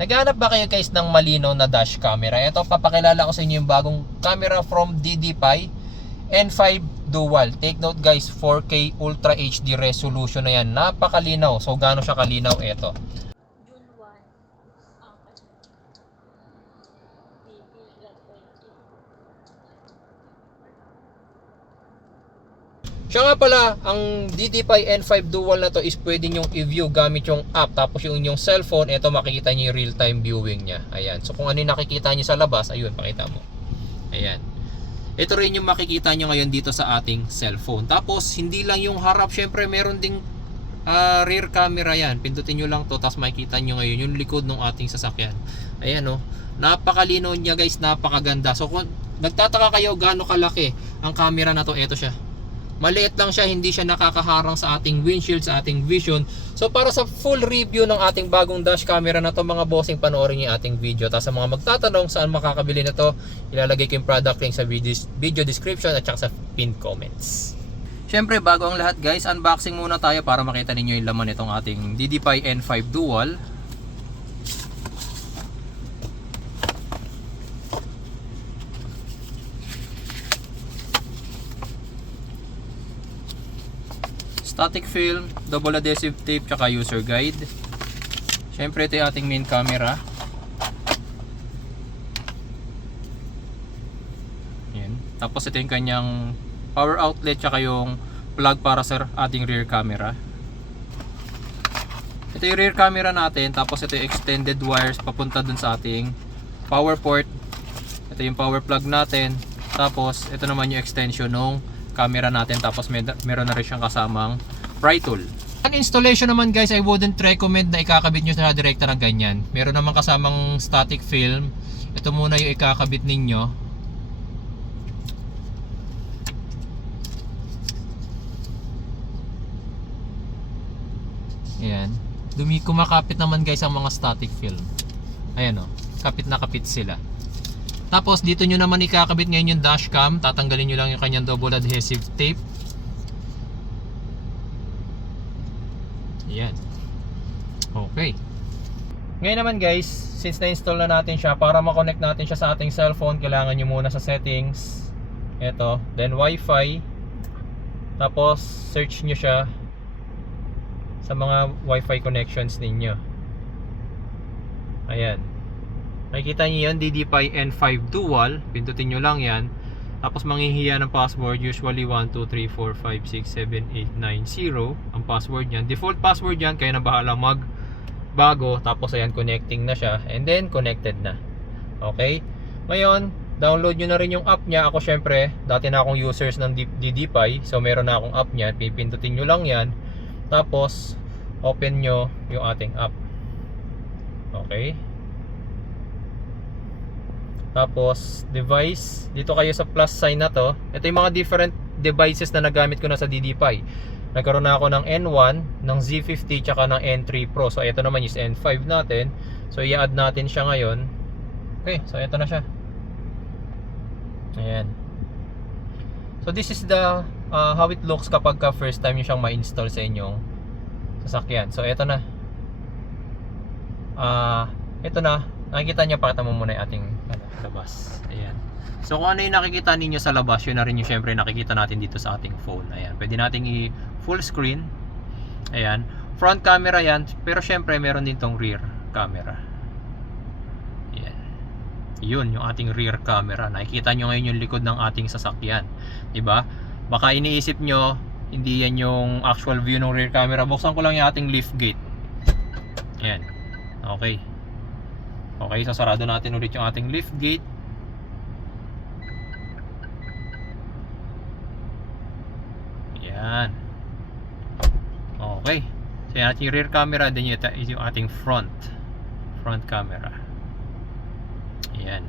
Naghahanap ba kayo guys ng malinaw na dash camera? Ito, papakilala ko sa inyo yung bagong camera from DDPI N5 Dual. Take note guys, 4K Ultra HD resolution na yan. Napakalinaw. So gaano siya kalinaw? Ito. June 1, ang Siya nga pala, ang DDPI N5 Dual na to is pwede nyong i-view gamit yung app. Tapos yung inyong cellphone, ito makikita nyo yung real-time viewing niya. Ayan. So kung ano yung nakikita nyo sa labas, ayun, pakita mo. Ayan. Ito rin yung makikita nyo ngayon dito sa ating cellphone. Tapos hindi lang yung harap, syempre meron ding rear camera yan. Pindutin nyo lang to, tapos makikita nyo ngayon yung likod ng ating sasakyan. Ayan o. Napakalinaw niya guys, napakaganda. So kung nagtataka kayo gaano kalaki ang camera na to, ito siya. Maliit lang siya, hindi siya nakakaharang sa ating windshield, sa ating vision. So para sa full review ng ating bagong dash camera na to mga bossing, panoorin niyo yung ating video. Tapos sa mga magtatanong saan makakabili na to, ilalagay ko yung product link sa video description at saka sa pinned comments. Siyempre bago ang lahat guys, unboxing muna tayo para makita ninyo yung laman nitong ating DDPI N5 Dual. Static film, double adhesive tape, tsaka user guide. Siyempre ito yung ating main camera. Yan. Tapos ito yung kanyang power outlet, tsaka yung plug para sa ating rear camera. Ito yung rear camera natin. Tapos ito yung extended wires papunta dun sa ating power port. Ito yung power plug natin. Tapos ito naman yung extension ng camera natin. Tapos meron na rin siyang kasamang pry tool. Ang installation naman guys, I wouldn't recommend na ikakabit nyo sa direkta na ganyan. Meron naman kasamang static film. Ito muna yung ikakabit ninyo. Ayan. Kumakapit naman guys ang mga static film. Ayan o. Kapit na kapit sila. Tapos dito nyo naman ikakabit ngayon yung dashcam. Tatanggalin nyo lang yung kanyang double adhesive tape. Ayan. Okay. Ngayon naman guys, since na-install na natin siya, para ma-connect natin siya sa ating cellphone, kailangan nyo muna sa settings. Ito. Then Wi-Fi. Tapos search nyo siya sa mga Wi-Fi connections ninyo. Ayan. Makikita nyo yun, DDPI N5 Dual. Pindutin nyo lang yan. Tapos manghihiya ng password, usually 12345678990 ang password niyan. Default password yan, kaya na bahala magbago. Tapos ayan, connecting na siya. And then connected na. Okay? Ngayon, download nyo na rin yung app niya. Ako syempre, dati na akong users ng DDPI. So meron na akong app niya. Pipindutin nyo lang yan. Tapos open nyo yung ating app. Okay? Tapos device, dito kayo sa plus sign na to. Ito yung mga different devices na nagamit ko na sa DDPI. Nagkaroon na ako ng N1, ng Z50, tsaka ng N3 Pro. So ito naman is N5 natin. So i-add natin siya ngayon. Okay, so ito na siya. Ayan. So this is the how it looks kapag first time nyo siyang ma-install sa inyong sasakyan. So ito na. Ito na. Nakikita nyo, pakita mo muna yung ating labas. Ayan. So kung ano yung nakikita ninyo sa labas, yun na rin yung syempre nakikita natin dito sa ating phone. Ayan. Pwede nating i-full screen. Ayan. Front camera yan. Pero syempre meron din tong rear camera. Ayan. Yun yung ating rear camera. Nakikita nyo ngayon yung likod ng ating sasakyan. Diba? Baka iniisip nyo, hindi yan yung actual view ng rear camera. Buksan ko lang yung ating lift gate. Ayan. Okay. Okay, so sarado natin ulit yung ating lift gate. Yan. Okay. So yan yung rear camera, then yung ating front camera. Yan.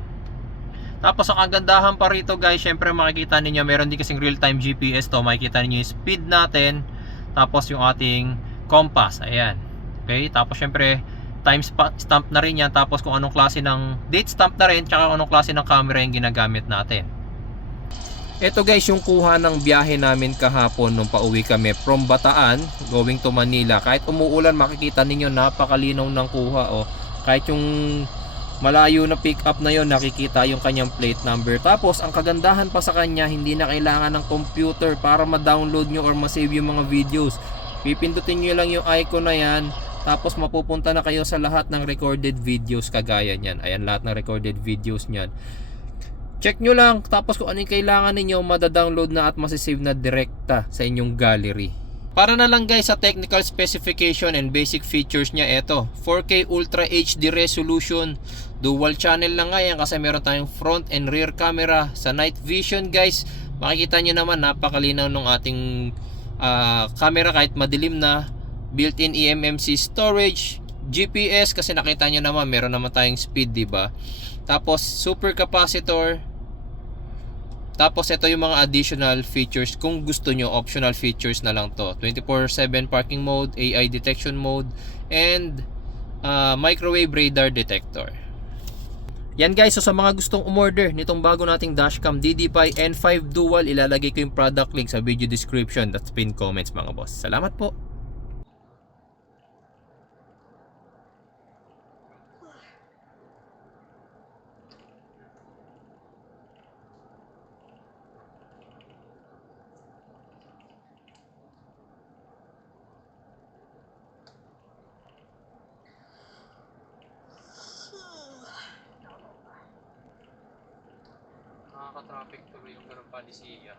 Tapos ang kagandahan pa rito guys, syempre makikita ninyo, meron din kasing real-time GPS to. Makikita ninyo yung speed natin. Tapos yung ating compass. Ayan. Okay, tapos syempre time stamp na rin yan. Tapos kung anong klase ng date stamp na rin, tsaka anong klase ng camera yung ginagamit natin. Ito guys yung kuha ng biyahe namin kahapon nung pauwi kami from Bataan going to Manila. Kahit umuulan, makikita ninyo napakalinaw ng kuha. Oh. Kahit yung malayo na pick up na yon, nakikita yung kanyang plate number. Tapos ang kagandahan pa sa kanya, hindi na kailangan ng computer para ma-download nyo or ma-save yung mga videos. Pipindutin nyo lang yung icon na yan, tapos mapupunta na kayo sa lahat ng recorded videos kagaya nyan. Ayan, lahat ng recorded videos nyan. Check nyo lang, tapos kung ano yung kailangan ninyo, madadownload na at masisave na direkta sa inyong gallery. Para na lang guys sa technical specification and basic features niya, eto 4K Ultra HD resolution, dual channel lang nga yan kasi meron tayong front and rear camera. Sa night vision guys, makikita nyo naman napakalinaw ng ating camera kahit madilim na. Built-in eMMC storage, GPS kasi nakita nyo naman meron naman tayong speed, diba? Tapos super capacitor. Tapos ito yung mga additional features kung gusto nyo, optional features na lang to. 24/7 parking mode, AI detection mode, and microwave radar detector. Yan guys, so sa mga gustong umorder nitong bago nating dashcam DD5 N5 Dual, ilalagay ko yung product link sa video description, that's pinned comments mga boss. Salamat po. Nakaka-traffic tuloy yung ganun palisiya.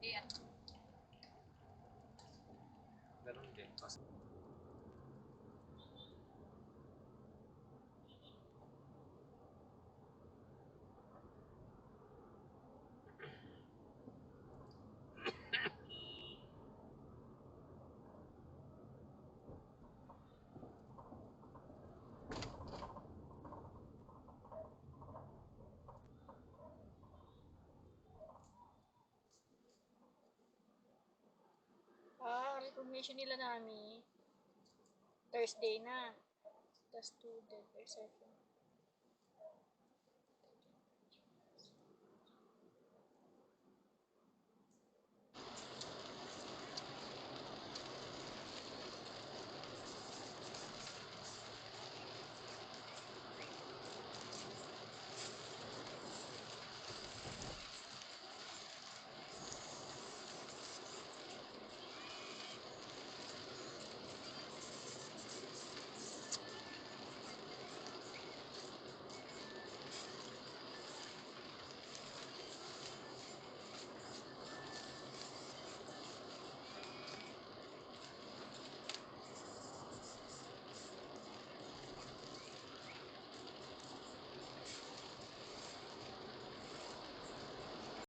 Yeah. Ganun din. Recognition nila namin. Thursday na. The student exception.